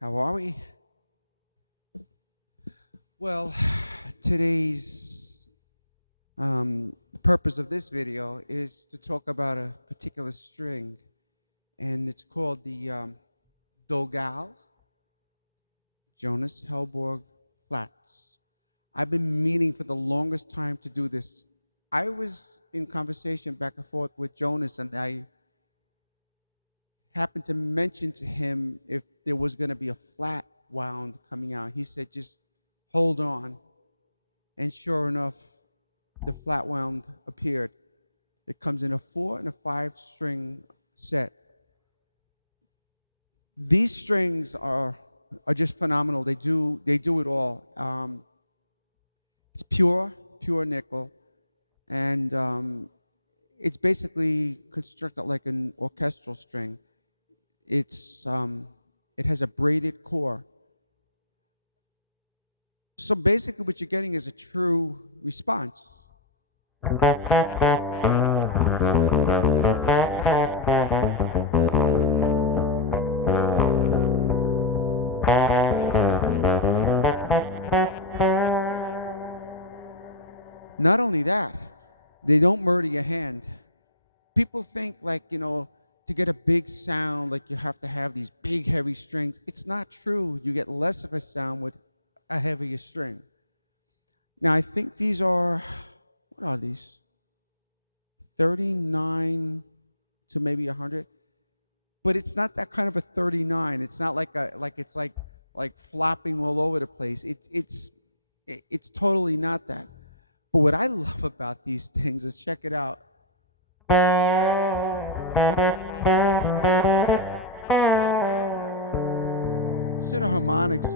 How are we? Well, today's purpose of this video is to talk about a particular string, and it's called the Dogal Jonas Helborg Flats. I've been meaning for the longest time to do this. I was in conversation back and forth with Jonas, and I happened to mention to him if there was going to be a flat wound coming out. He said, just hold on. And sure enough, the flat wound appeared. It comes in a 4 and a 5 string set. These strings are just phenomenal. They do it all. It's pure nickel, and it's basically constructed like an orchestral string. It has a braided core. So basically what you're getting is a true response. Not only that, they don't murder your hand. People think to get a big sound, like you have to have these big, heavy strings. It's not true. You get less of a sound with a heavier string. Now, I think these are, what are these? 39 to maybe 100. But it's not that kind of a 39. It's not like it's like flopping all over the place. It's totally not that. But what I love about these things is, check it out. Instead of harmonics,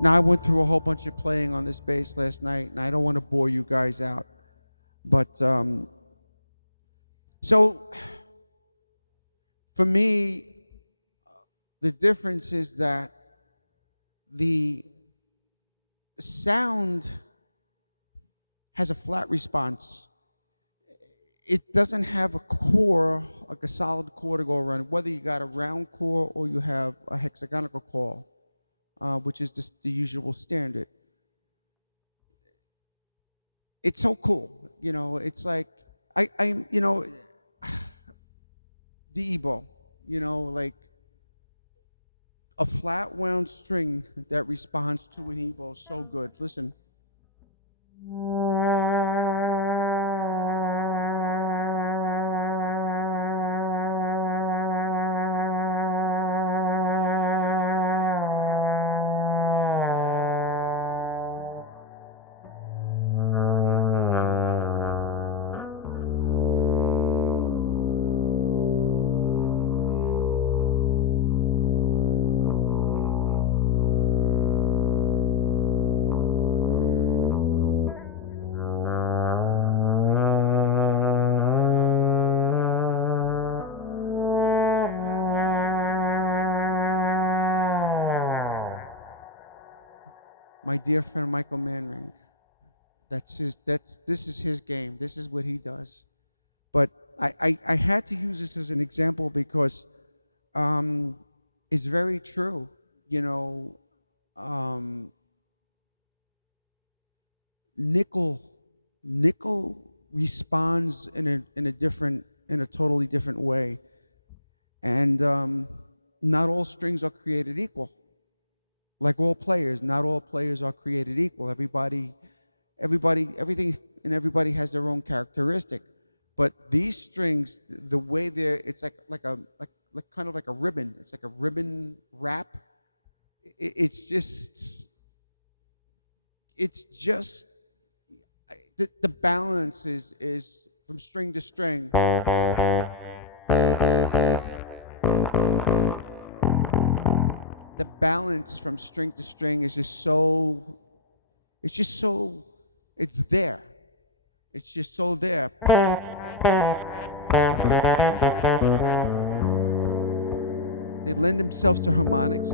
now, I went through a whole bunch of playing on this bass last night, and I don't want to bore you guys out. But, so, for me, the difference is that the sound has a flat response. It doesn't have a core, like a solid core to go around, whether you got a round core or you have a hexagonal core. Which is just the usual standard. It's so cool, it's like, the ebo, like a flat wound string that responds to an ebo so good. Listen. my dear friend Michael Manring. This is his game. This is what he does. But I had to use this as an example because um, it's very true. You know, um, nickel nickel responds in a totally different way, and not all strings are created equal. Like all players, not all players are created equal. Everything and everybody has their own characteristic. But these strings, the way they're, it's like kind of like a ribbon. It's like a ribbon wrap. It's just, it's just the balance is from string to string. The balance from string to string is just so, it's just so, it's there. It's just so there. They lend themselves to harmonics.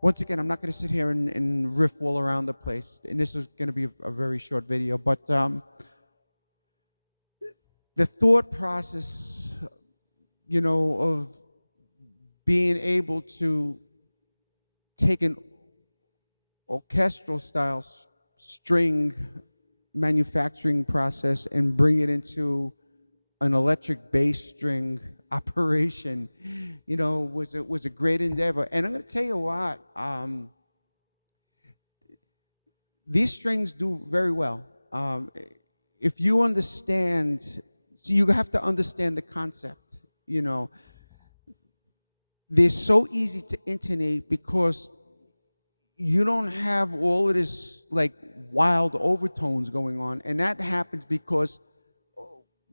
Once again, I'm not going to sit here and riff all around the place, and this is going to be a very short video, but the thought process, you know, of being able to take an orchestral style string manufacturing process and bring it into an electric bass string operation, you know, was a great endeavor. And I'm going to tell you what, these strings do very well. If you understand, so you have to understand the concept, you know. They're so easy to intonate because you don't have all of this like wild overtones going on, and that happens because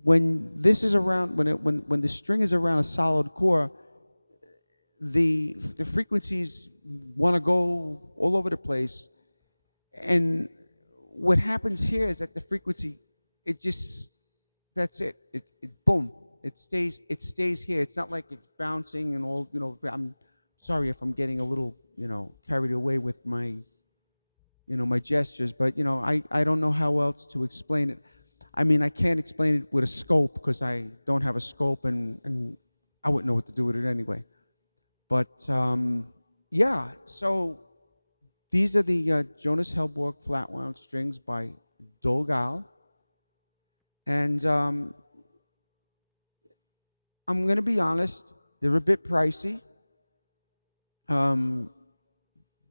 when this is around, when the string is around a solid core, the frequencies want to go all over the place, and what happens here is that the frequency, it just, that's it. It boom. It stays here. It's not like it's bouncing and all, you know. I'm sorry if I'm getting a little, you know, carried away with my, you know, my gestures, but you know, I don't know how else to explain it. I mean, I can't explain it with a scope because I don't have a scope, and I wouldn't know what to do with it anyway. But yeah, so these are the Jonas Helborg flat wound strings by Dogal, and I'm going to be honest, they're a bit pricey.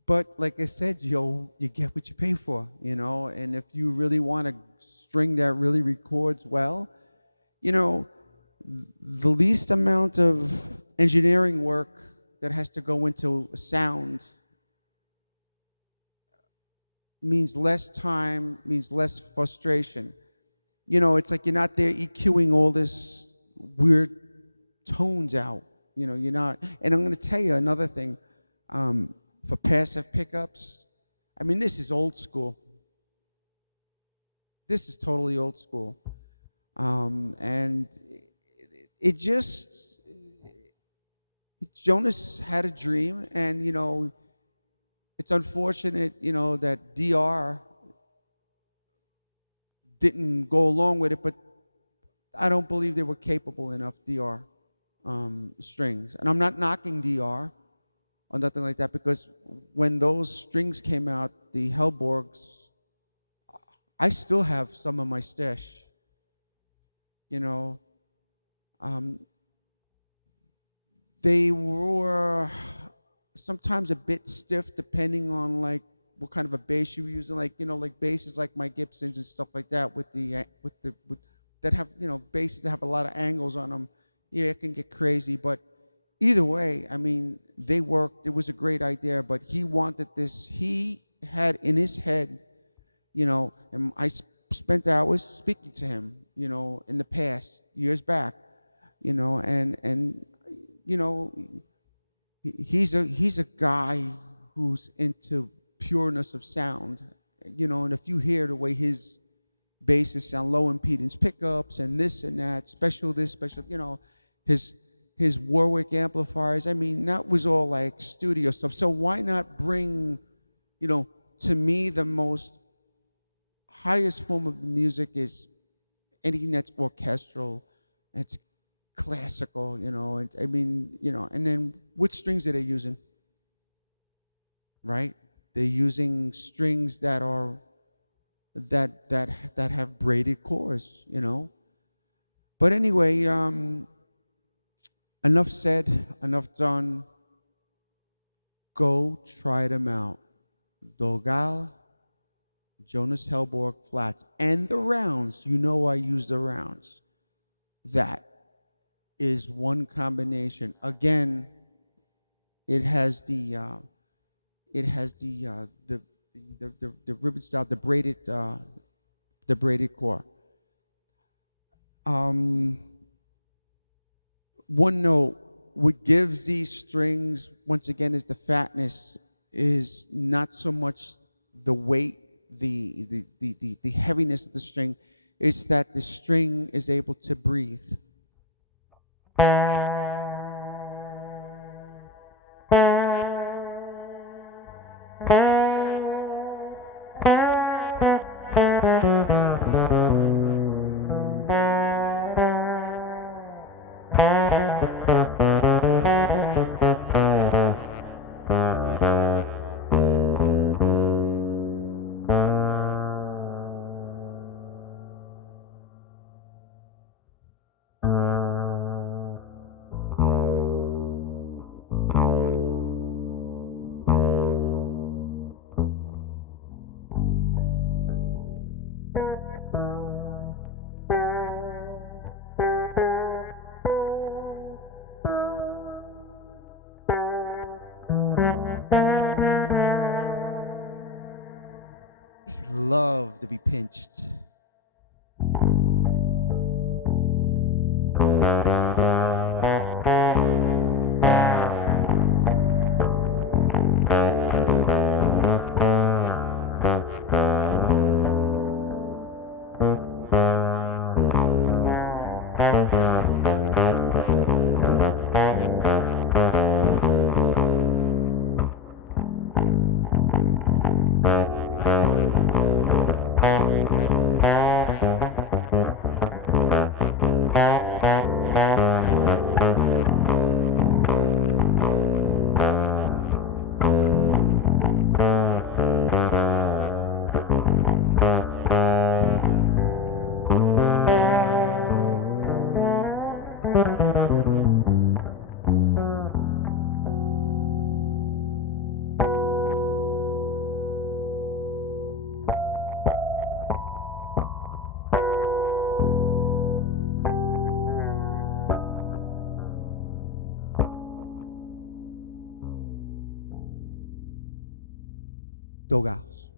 But like I said, you get what you pay for, you know, and if you really want a string that really records well, you know, the least amount of engineering work that has to go into a sound means less time, means less frustration. You know, it's like you're not there EQing all this weird tones out. You know, you're not. And I'm going to tell you another thing. For passive pickups, I mean, this is old school. This is totally old school. And it just, Jonas had a dream, and, you know, it's unfortunate, you know, that DR didn't go along with it, but I don't believe they were capable enough, DR strings. And I'm not knocking DR or nothing like that, because when those strings came out, the Helborgs, I still have some of my stash, you know. They were sometimes a bit stiff depending on like what kind of a bass you were using, like, you know, like basses like my Gibsons and stuff like that with that have, you know, basses that have a lot of angles on them. Yeah, it can get crazy, but either way, I mean, they worked. It was a great idea, but he wanted this. He had in his head, you know, and I spent hours speaking to him, in the past, years back, and you know, he's a guy who's into pureness of sound, and if you hear the way his basses sound, low impedance pickups and this and that, special this, special, his his Warwick amplifiers. I mean, that was all like studio stuff. So why not bring, to me, the most highest form of music is anything that's orchestral, it's classical, and I mean, and then what strings are they using? Right? They're using strings that are that have braided chords, But anyway, enough said, enough done. Go try them out. Dogal, Jonas Helborg flats, and the rounds. I use the rounds. That is one combination. Again, it has the ribbon style, the braided core. One note: what gives these strings, once again, is the fatness, is not so much the weight, the heaviness of the string. It's that the string is able to breathe. Love to be pinched. Doghouse.